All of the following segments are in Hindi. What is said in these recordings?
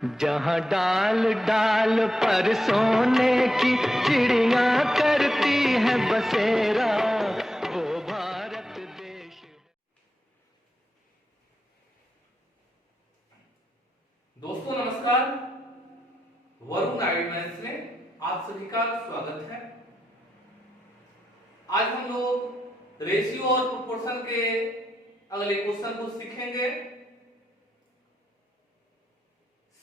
जहाँ डाल डाल पर सोने की चिड़िया करती है बसेरा, वो भारत देश है। दोस्तों नमस्कार, वरुण गाइडलाइंस में आप सभी का स्वागत है। आज हम लोग रेशियो और प्रोपोर्शन के अगले क्वेश्चन को सीखेंगे।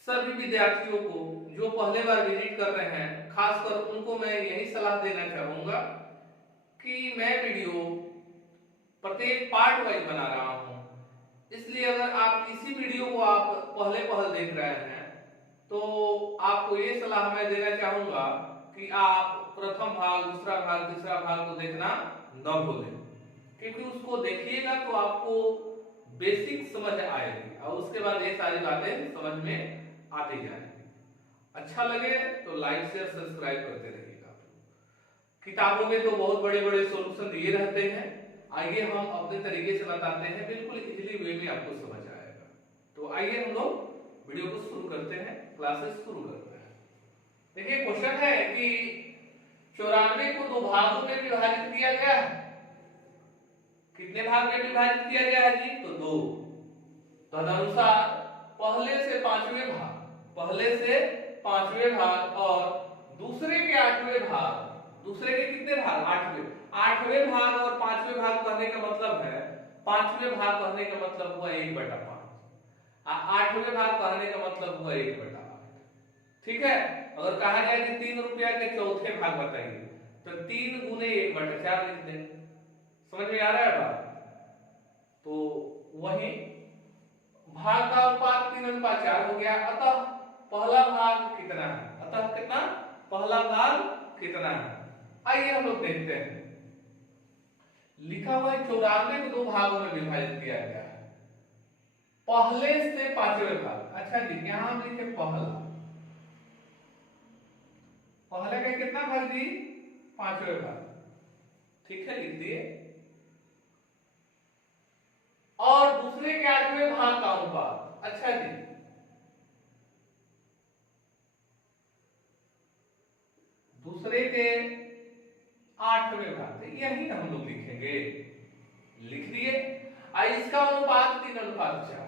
सभी विद्यार्थियों को जो पहले बार विजिट कर रहे हैं, खासकर उनको मैं यही सलाह देना चाहूंगा कि मैं वीडियो प्रत्येक पार्ट वाइज बना रहा हूं, इसलिए अगर आप इसी वीडियो को आप पहले देख रहे हैं तो आपको ये सलाह मैं देना चाहूंगा कि आप प्रथम भाग, दूसरा भाग, तीसरा भाग को देखना न भूलें, क्योंकि उसको देखिएगा तो आपको बेसिक समझ आएगी और उसके बाद ये सारी बातें समझ में आती जाएंगी। अच्छा लगे तो लाइक शेयर सब्सक्राइब करते रहिएगा। किताबों में तो बहुत बड़े बड़े सॉल्यूशन दिए रहते हैं, आइए हम अपने तरीके से बताते हैं, बिल्कुल इजीली वे में आपको समझ आएगा। तो आइए हम लोग वीडियो को शुरू करते हैं, क्लासेस शुरू करते हैं। देखिए क्वेश्चन है कि 94 को दो भागों में विभाजित किया गया है। कितने भाग में विभाजित किया गया है जी? तो दो। तदनुसार पहले से पांचवें भाग और दूसरे के आठवें भाग, दूसरे के कितने भाग? आठवें भाग और पांचवें भाग कहने का मतलब है, पांचवें भाग कहने का मतलब हुआ 1/5, आठवें भाग कहने का मतलब हुआ 1/8। ठीक है, अगर कहा जाए कि 3 रुपया के चौथे भाग बताइए तो 3 गुने 1/4 लिख देंगे। समझ में आ रहा है बात? तो वही भाग का अनुपात 3:4 हो गया। अतः पहला भाग कितना है? अतः कितना? पहला भाग कितना है? आइए हम लोग देखते हैं। लिखा हुआ है 94 को दो भागों में विभाजित किया गया है, पहले से पांचवें भाग। अच्छा जी, यहां हम लिखे पहला का कितना भाग जी? पांचवें भाग। ठीक है, लिख दिए। और दूसरे के आठवें भाग का अनुपात। अच्छा जी, दूसरे के आठवें भाग, यही हम लोग लिखेंगे। लिख दिए। इसका अनुपात 3:4 है।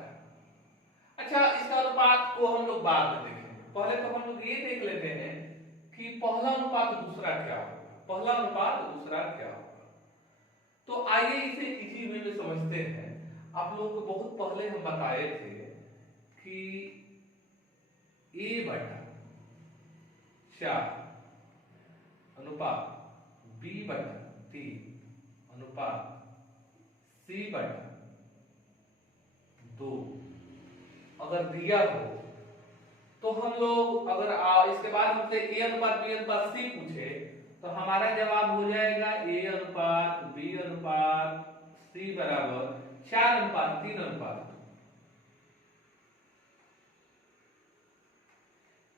अच्छा, इसका अनुपात को हम लोग बाद में देखेंगे, पहले तो हम लोग ये देख लेते हैं कि पहला अनुपात दूसरा क्या होगा। पहला अनुपात दूसरा क्या होगा, तो आइए इसे इजी वे में समझते हैं। आप लोगों को बहुत पहले हम बताए थे कि a/4 अनुपात b/3 अनुपात c/2 अगर दिया हो तो हम लोग अगर इसके बाद हमसे a/b/c पूछे तो हमारा जवाब हो जाएगा a/b/c बराबर 4:3:2।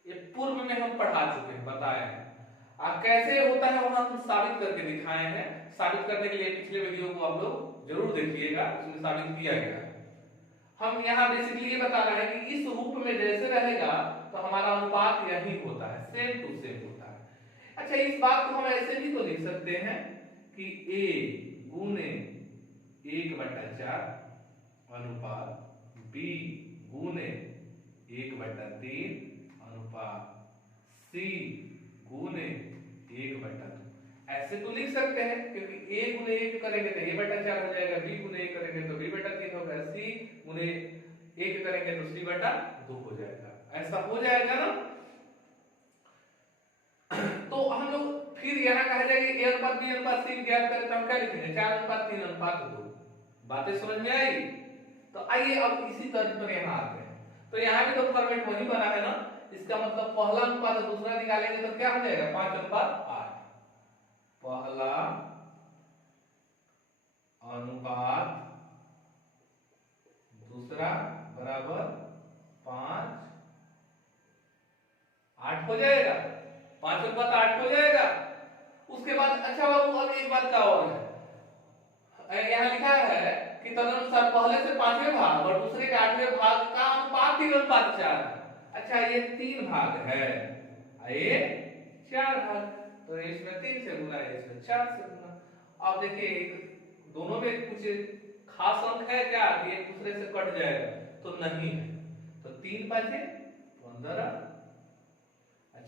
ये पूर्व में हम पढ़ा चुके हैं, बताए हैं। कैसे होता है वहां हम साबित करके दिखाए हैं। साबित करने के लिए पिछले वीडियो को आप लोग जरूर देखिएगा, उसमें साबित किया गया है। हम यहाँ बेसिकली ये बता रहे हैं कि इस रूप में जैसे रहेगा तो हमारा अनुपात यही होता है, सेम टू सेम होता है। अच्छा, इस बात को हम ऐसे भी तो लिख सकते हैं कि a गुने 1/4 अनुपात b गुने 1/3 अनुपात c गुने 1/2। ऐसे तो लिख सकते हैं, क्योंकि a गुने 1 करेंगे तो a/4 हो जाएगा, b गुने 1 करेंगे तो b/3 होगा, c गुने 1 करेंगे तो c/2 हो जाएगा। ऐसा हो जाएगा ना। तो हम लोग फिर यहाँ कहा जाएगा a/b/c ज्ञात करें तो हम क्या लिखेंगे? 4:3:2। बातें समझ में आई? तो आइए अब इसी तर्ज पर यहाँ आते हैं। तो यहाँ भी तो फॉर्मेट वही बना है ना। इसका मतलब पहला अनुपात दूसरा निकालेंगे तो क्या हो जाएगा? 5:8। पहला अनुपात दूसरा बराबर 5:8 हो जाएगा। 5:8 हो जाएगा। उसके बाद अच्छा बाबू, अब एक बात का और है, यहाँ लिखा है तदनुसार पहले से पांचवें भाग और दूसरे के आठवें भाग का अनुपात 3:4 है। अच्छा ये 3 भाग है, ये 4 भाग, तो इसमें 3 से गुना है, इसमें 4 से गुना। अब देखिए दोनों में कुछ खास अंक है क्या कि एक दूसरे से कट जाएगा, तो नहीं है। तो 3 बचे 15,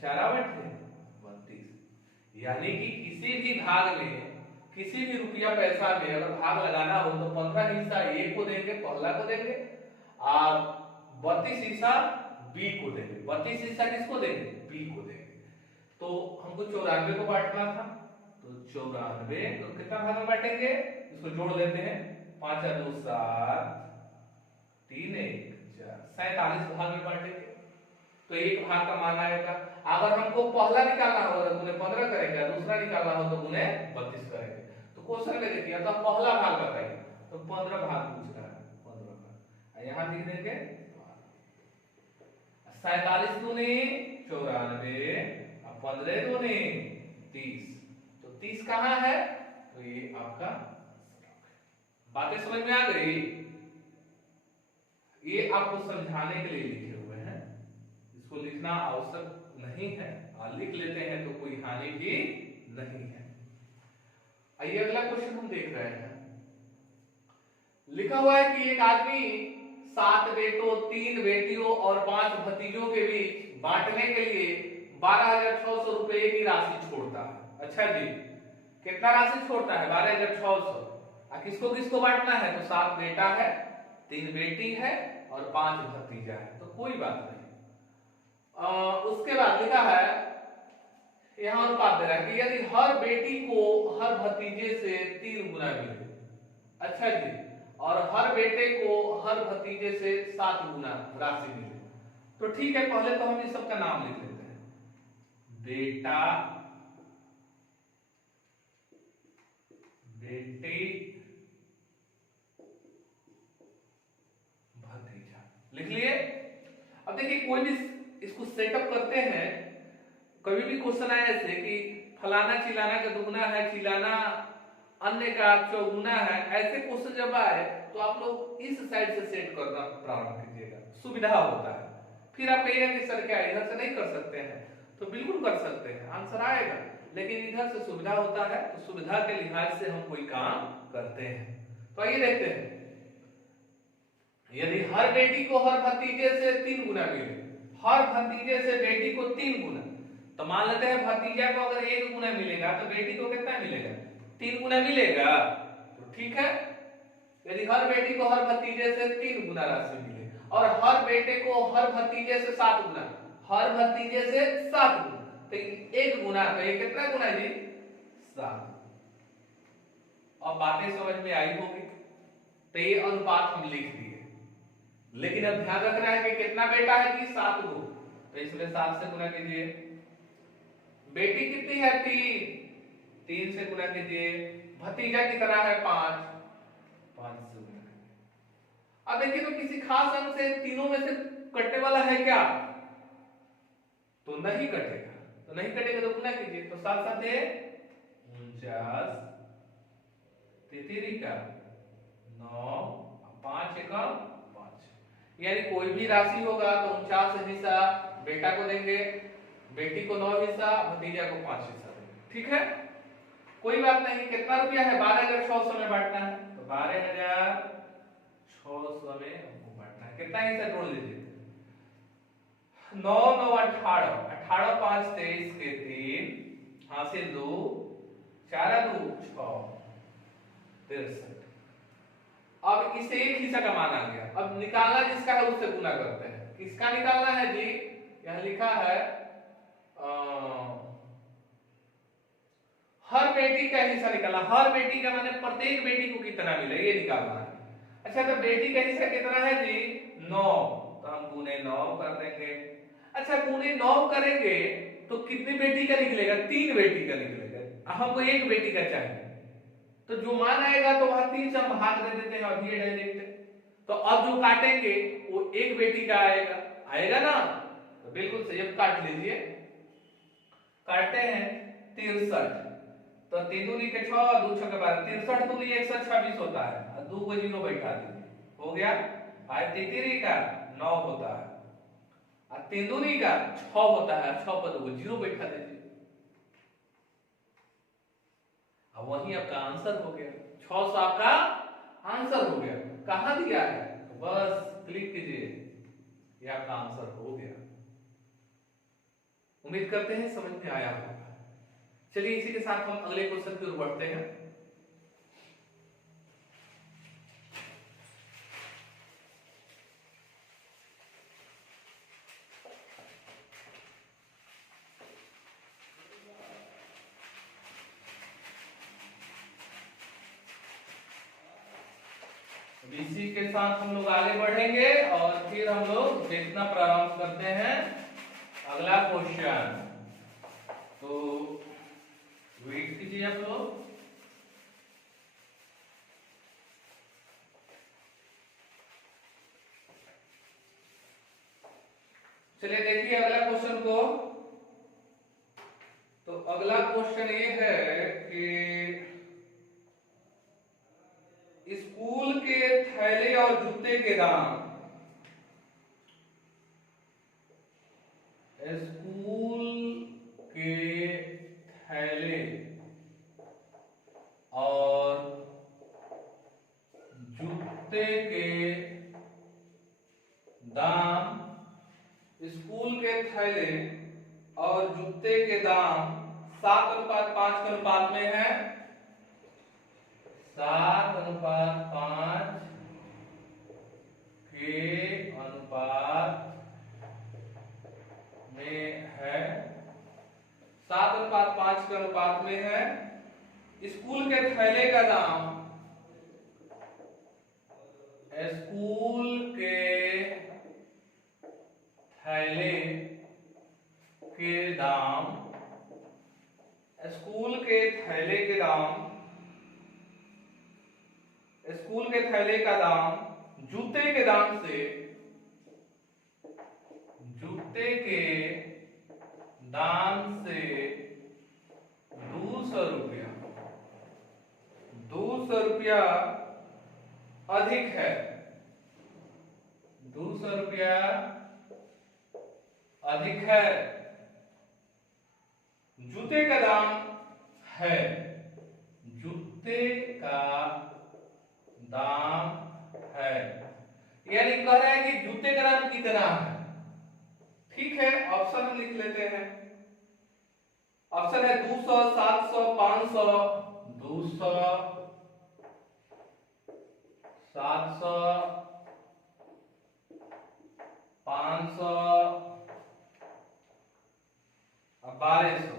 4 बटे 32। यानी कि किसी भी भाग में, किसी भी रुपया पैसा में अगर भाग लगाना हो तो 15 हिस्सा ए को देंगे, पहला को देंगे, और 32 हिस्सा बी को देंगे। 32 हिस्सा किसको देंगे? बी को देंगे। तो हमको 94 को बांटना था, तो 94 को कितना भाग में बांटेंगे? इसको जोड़ लेते हैं, 5 और 2 7, 3 1 4, 47 भाग में बांटेंगे। तो एक भाग का मान आएगा। अगर हमको पहला निकालना हो तो गुने 15 करेंगे, दूसरा निकालना हो तो गुने 32 करेंगे। तो क्वेश्चन में देखिए तो पहला भाग बताइए, तो 15 भाग पूछ रहा है, 15 भाग यहां लिख देंगे। 47 दूनी 94 और 15 दूनी 30, तो 30 कहां है? तो ये आपका बातें समझ में आ गई? ये आपको समझाने के लिए लिखे हुए हैं, इसको लिखना आवश्यक नहीं है, लिख लेते हैं तो कोई हानि भी नहीं है। आइए अगला क्वेश्चन हम देख रहे हैं। लिखा हुआ है कि एक आदमी 7 बेटों, 3 बेटियों और 5 भतीजों के बीच बांटने के लिए 12,600 रुपए की राशि छोड़ता है। अच्छा जी, कितना राशि छोड़ता है? 12,600। किसको किसको बांटना है? तो 7 बेटा है, 3 बेटी है और 5 भतीजा है, तो कोई बात नहीं। उसके बाद लिखा है, यहां अनुपात दे रहा है कि यदि हर बेटी को हर भतीजे से 3 गुना मिले, अच्छा जी, और हर बेटे को हर भतीजे से 7 गुना राशि मिले, तो ठीक है। पहले तो हम इस सबका नाम लिख लेते हैं, बेटा, बेटी, भतीजा, लिख लिए। अब देखिए कोई भी इसको सेटअप करते हैं, कभी भी क्वेश्चन आए ऐसे कि फलाना चिलाना का दुगना है, चिलाना अन्य का चौगुना है, ऐसे क्वेश्चन जब आए तो आप लोग इस साइड से सेट करना प्रारंभ कीजिएगा, सुविधा होता है। फिर आप कहिएगा कि सर क्या इधर से नहीं कर सकते हैं? तो बिल्कुल कर सकते हैं, आंसर आएगा, लेकिन इधर से सुविधा होता है, तो सुविधा के लिहाज से हम कोई काम करते हैं। तो आइए देखते हैं, यदि हर बेटी को हर भतीजे से 3 गुना मिले, हर भतीजे से बेटी को 3 गुना, तो मान लेते हैं भतीजा को अगर 1 गुना मिलेगा तो बेटी को कितना मिलेगा? 3 गुना मिलेगा, तो ठीक है। यदि हर बेटी को हर भतीजे से 3 गुना राशि मिले और हर बेटे को हर भतीजे से 7 गुना, हर भतीजे से 7 गुना, तो 1 गुना, तो ये कितना गुना जी? 7। अब बातें समझ में आई होगी, तो ये अनुपात हम लिख दिए, लेकिन अब ध्यान रखना है कि कितना बेटा है कि 7 गो, तो इसमें 7 से गुना कीजिए। बेटी कितनी है? 3 से गुना कीजिए। भतीजा कितना है? 5 से गुना। अब देखिए तो किसी खास अंक से तीनों में से कटने वाला है क्या? तो नहीं कटेगा, तो नहीं कटेगा तो गुना कीजिए। तो 7 7 49, 33 का 9, 5 1 5, यानी कोई भी राशि होगा तो 49 हिस्सा बेटा को देंगे, बेटी को 9 हिस्सा, भतीजा को 5 हिस्सा देंगे, ठीक है। कोई बात नहीं। कितना रुपया है? 12,600 में बांटना है, तो 12,600 में हमको बांटना है। कितना हिस्सा जोड़ लीजिए? 9 9 18, 18 5 23 के 3 हासिल 2, 4 2 6 63। अब इसे एक हिस्सा का मान आ गया। अब निकालना जिसका है उससे गुना करते हैं। किसका निकालना है जी? यहां लिखा है हर बेटी का हिस्सा निकालना। हर बेटी का माने प्रत्येक बेटी को कितना मिले ये निकालना है। अच्छा तो बेटी का हिस्सा कितना है जी? 9, तो हम गुने 9 कर देंगे। अच्छा गुने 9 करेंगे तो कितनी बेटी का निकलेगा? 3 बेटी का निकलेगा। हमको 1 बेटी का चाहिए, तो जो मान आएगा तो वहां 3 से हम भाग दे देते हैं अभी डायरेक्ट। तो अब जो काटेंगे वो 1 बेटी का आएगा, आएगा ना? तो बिल्कुल सही। अब काट लीजिए। काटते हैं 63, तो 3 दूनी के 6, 2 6 के 12, 63 दूनी 126 होता है, और 2 को 0 बैठा दीजिए, हो गया। 5 3 का 9 होता है, और 3 दूनी का 6 होता है, 6 पदों को 0 बैठा दीजिए। अब वही आपका आंसर हो गया, 600 आपका आंसर हो गया। कहां दिया है तो बस क्लिक कीजिए, ये आपका आंसर हो गया। उम्मीद करते हैं समझ में आया होगा। चलिए इसी के साथ हम अगले क्वेश्चन की ओर बढ़ते हैं। इसी के साथ हम लोग आगे बढ़ेंगे और फिर हम लोग देखना प्रारंभ करते हैं अगला क्वेश्चन। तो वेट कीजिए आप लोग। चलिए देखिए अगला क्वेश्चन को। तो अगला क्वेश्चन ये है कि स्कूल के थैले और जूते के दाम, स्कूल के थैले और जूते के दाम, स्कूल के थैले और जूते के दाम 7:5 के अनुपात में है। 7:5 के अनुपात में है, 7:5 के अनुपात में है। स्कूल के थैले का दाम, स्कूल के थैले के दाम, स्कूल के थैले के दाम, स्कूल के थैले का दाम जूते के दाम से, जूते के दाम से 200 रुपया, 200 रुपया अधिक है, 200 रुपया अधिक है। जूते का दाम है, जूते का दाम है, यानी कह रहा है कि जूते का दाम कितना है। ठीक है, ऑप्शन हम लिख लेते हैं। ऑप्शन है 200, 700, 500, 200, 700, 500, 1200।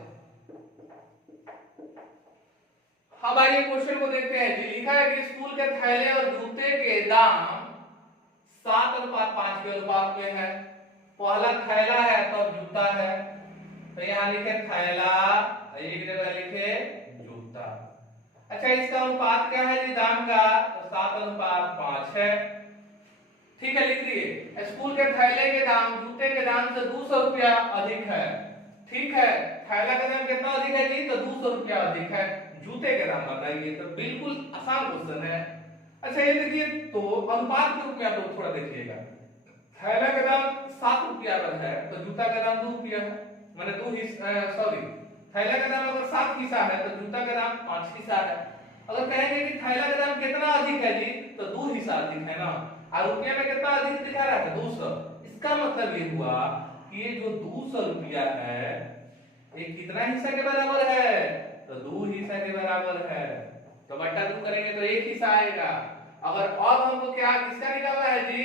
हमारे क्वेश्चन को देखते हैं जी। लिखा है कि स्कूल के थैले और जूते के दाम 7:5 के अनुपात में है। पहला थैला है तो जूता है, तो यहाँ लिखे थैला, एक जगह लिखे जूता। अच्छा, इसका अनुपात क्या है जी दाम का, तो 7:5 है। ठीक है, लिख दिए। स्कूल के थैले के दाम जूते के दाम से 200 रुपया अधिक है। ठीक है, थैला का दाम कितना अधिक है जी, तो 200 रुपया अधिक है। जूते के दाम बताइए, तो बिल्कुल आसान क्वेश्चन है। अच्छा ये देखिए, तो अनुपात के रूप में आप लोग थोड़ा देखिएगा। थैला का दाम 7 रुपया अगर है तो जूता का दाम 2 रुपया है, माने 2 हिस्सा, सॉरी, थैला का दाम अगर 7 हिस्सा है तो जूता का दाम 5 हिस्सा है। अगर कहेंगे कि थैला का दाम कितना अधिक है जी, तो 2 हिस्सा अधिक है ना, और रुपया में कितना अधिक दिखा रहा है, 200। इसका मतलब ये हुआ कि ये जो 200 रुपया है ये कितना हिस्सा के बराबर है, तो 2 हिस्सा के बराबर है। तो बट्टा 2 करेंगे तो 1 हिस्सा आएगा। अगर अब हमको क्या किसका निकालना है जी,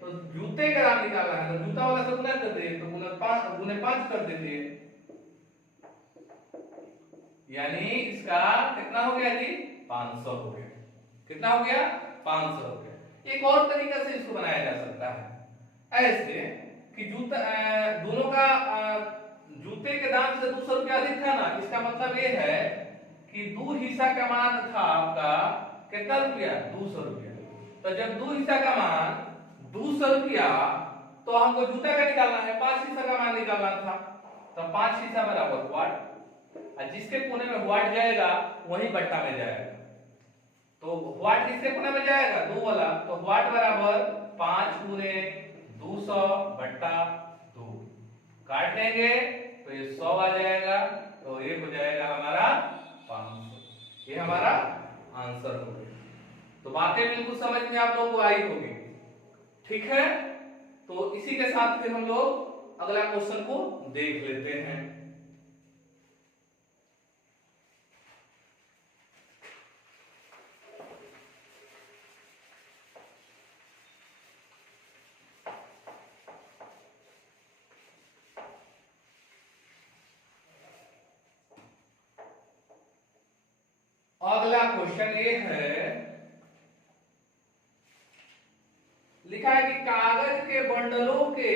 तो जूते का दाम निकालना है, तो जूता वाला से गुना कर दीजिए, तो गुने 5 कर दीजिए, यानी इसका कितना हो गया जी, 500 हो गया। कितना हो गया, 500 हो गया। एक और तरीका से इसको बनाया जा सकता है ऐसे कि जूता दोनों का जूते के दाम से 200 रुपया अधिक था ना, इसका मतलब ये है कि 2 हिस्सा का मान था आपका कितना रुपया, 200 रुपया। तो जब 2 हिस्सा का मान 200 रुपया, तो हमको जूता का निकालना है, 5 हिस्सा का मान निकालना था, तो 5 हिस्सा बराबर वाट, और जिसके कोने में वाट जाएगा वही बट्टा में जाएगा। तो वाट किसके कोने में जाएगा, 2 वाला, तो वाट बराबर 5 गुने 200 बट्टा 2। काट लेंगे तो ये 100 आ जाएगा, तो ये हो जाएगा हमारा 500। ये हमारा आंसर हो गया। तो बातें बिल्कुल समझ में आप लोगों को आई होगी, ठीक है। तो इसी के साथ फिर हम लोग अगला क्वेश्चन को देख लेते हैं। अगला क्वेश्चन ये है, लिखा है कि कागज के बंडलों के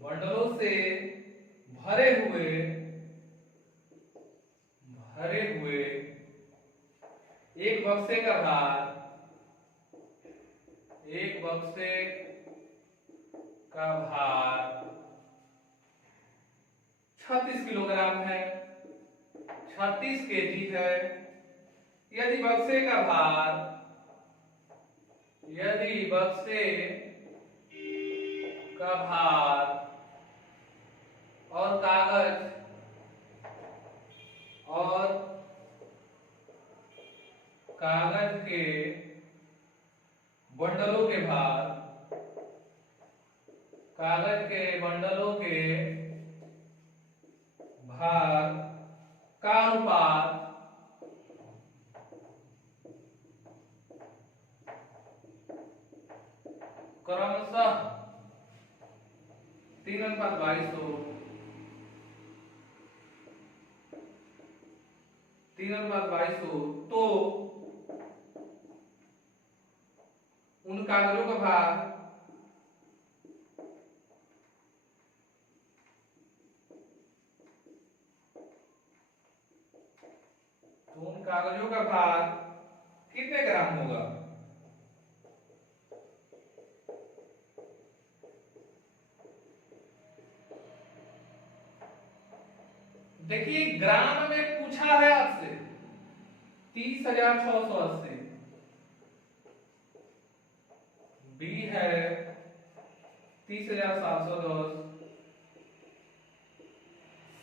बंडलों से भरे हुए एक बक्से का भार 36 किलोग्राम है, 36 केजी है। यदि बक्से का भार और कागज के बंडलों के भार का अनुपात क्रमशः 3:22 हो, 3:22 हो, तो उन कागजों का भार कितने ग्राम होगा? देखिए ग्राम में पूछा है आपसे 30,680, बी है 30,710,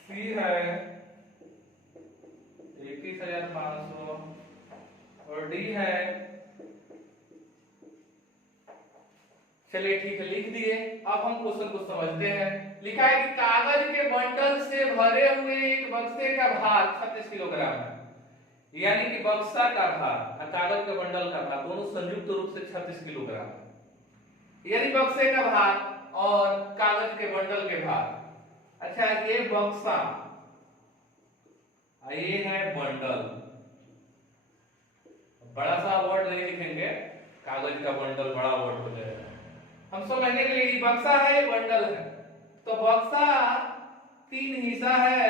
सी है 31,500 और डी है, चलिए ठीक है लिख दिए। अब हम क्वेश्चन को समझते हैं। लिखा है कि कागज के बंडल से भरे हुए एक बक्से का भार 36 किलोग्राम है, यानी कि बक्सा का भार और कागज के बंडल का भार दोनों संयुक्त रूप से 36 किलोग्राम है। यानी बक्से का भार और कागज के बंडल के भार, अच्छा ये बक्सा, ये है बंडल, बड़ा सा वर्ड नहीं लिखेंगे, कागज का बंडल बड़ा वर्ड हो जाएगा। हम समझने के लिए बक्सा है, ये बंडल है, तो बक्सा 3 हिस्सा है,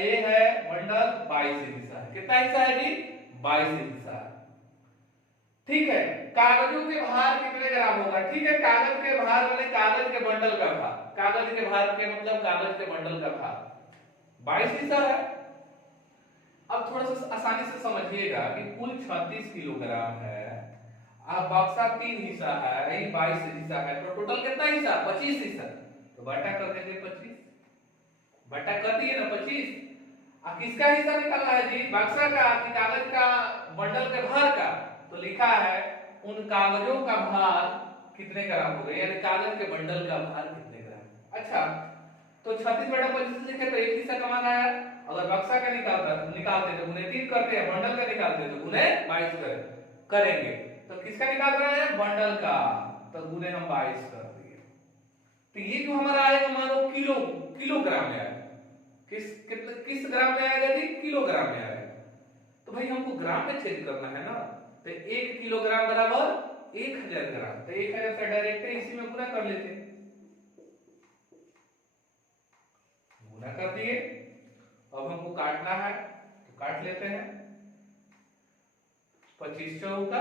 ये है बंडल 22 हिस्सा है। कितना हिस्सा है जी? 22 हिस्सा है। ठीक है, कागजों के भार कितने ग्राम होगा? ठीक है, कागज के भार वाले कागज के बंडल का भार, कागज के भार के मतलब कागज के बंडल का भार 22 हिस्सा है। अब थोड़ा सा आसानी से समझिएगा कि कुल 36 किलोग्राम है, अब बक्सा 3 हिस्सा है, यही 22 हिस्सा है, तो टोटल कितना हिस्सा? 25 हिस्सा। तो बटा कर देंगे 25, बटा कर दिए ना 25। अब किसका हिस्सा निकालना है जी? बक्सा का कि कागज का बंडल के भार का? तो लिखा है उन कागजों का भार कितने ग्राम हो गए, यानी कागज के बंडल का भार कितने ग्राम। अच्छा, तो 36/25 लिखे तो एक हिस्सा कमाना है। अगर बक्सा का निकालते तो गुने 3 करते हैं, बंडल का निकालते तो गुने 22 करेंगे। तो किसका निकाल रहे हैं? बंडल का, तो गुने हम 22 कर दिए। तो ये जो हमारा आएगा मानो किलोग्राम में आएगा। किस ग्राम में आएगा जी? किलोग्राम में आएगा। तो भाई हमको ग्राम में चेंज करना है ना, तो 1 किलोग्राम बराबर 1000 ग्राम, तो 1000 से डायरेक्ट इसी में गुना कर लेते हैं, गुना कर दिए। अब हमको काटना है तो काट लेते हैं, 25 चौका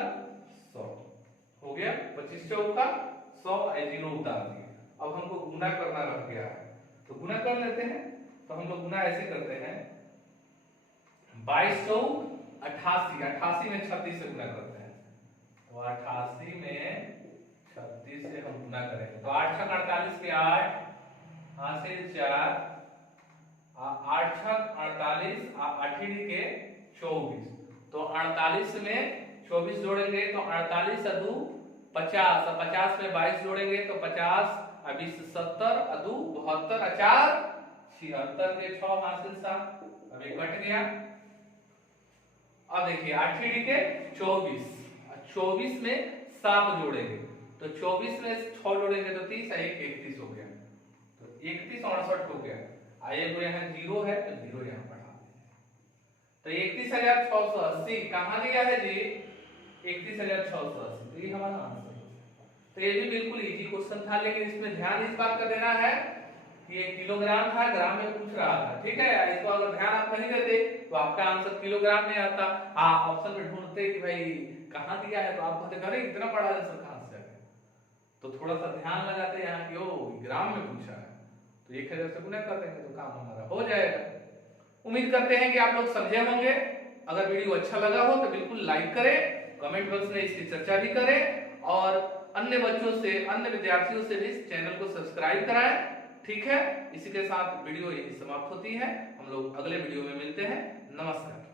100 हो गया, 25 चौका 100, 0 उतार दिए। अब हमको गुना करना रह गया है, तो गुना कर लेते हैं। तो हम लोग गुना ऐसे करते हैं 22 चौक 88, 88 में 36 से गुना करते हैं। तो 88 में 36 से हम गुना करेंगे तो 8 छक 48 के 8 हासिल 4 8 छक 48 8 के 24। तो 48 में 24 जोड़ेंगे तो 48 अदू 50, 50 में 22 जोड़ेंगे तो 50 अभी 70 अदू 72 4 76 के 6 हासिल 7, अभी कट गया। अब देखिए 8 के 24, 24 में 7 जोड़ेंगे तो 24 में 6 जोड़ेंगे तो 30, 31 हो गया। तो 31 69 हो गया। आइए तो यहाँ 0 है तो 0 यहाँ बढ़ा देंगे। तो 31,680 कहाँ दिया है जी? 31,680। तो ये हमारा आंसर है। तो ये भी बिल्कुल इजी क्वेश्चन था, लेकिन इसमें ध्यान इस बात का देना है कि ये किलोग्राम था, ग्राम में पूछ रहा था। ठीक है, इसको अगर ध्यान आप नहीं देते तो आपका आंसर किलोग्राम में आता। ऑप्शन में ढूंढते कि भाई कहाँ दिया है तो आप कहते अरे इतना बड़ा आंसर कहाँ से आ गया। तो थोड़ा सा ध्यान लगाते यहाँ कि ओ ग्राम में पूछा है तो 1000 से गुना कर देंगे तो काम हमारा हो जाएगा। उम्मीद करते हैं कि आप लोग समझे होंगे। अगर वीडियो अच्छा लगा हो तो बिल्कुल लाइक करें, कमेंट बॉक्स में इसकी चर्चा भी करें और अन्य बच्चों से, अन्य विद्यार्थियों से भी इस चैनल को सब्सक्राइब कराएं। ठीक है, इसी के साथ वीडियो यही समाप्त होती है। हम लोग अगले वीडियो में मिलते हैं। नमस्कार।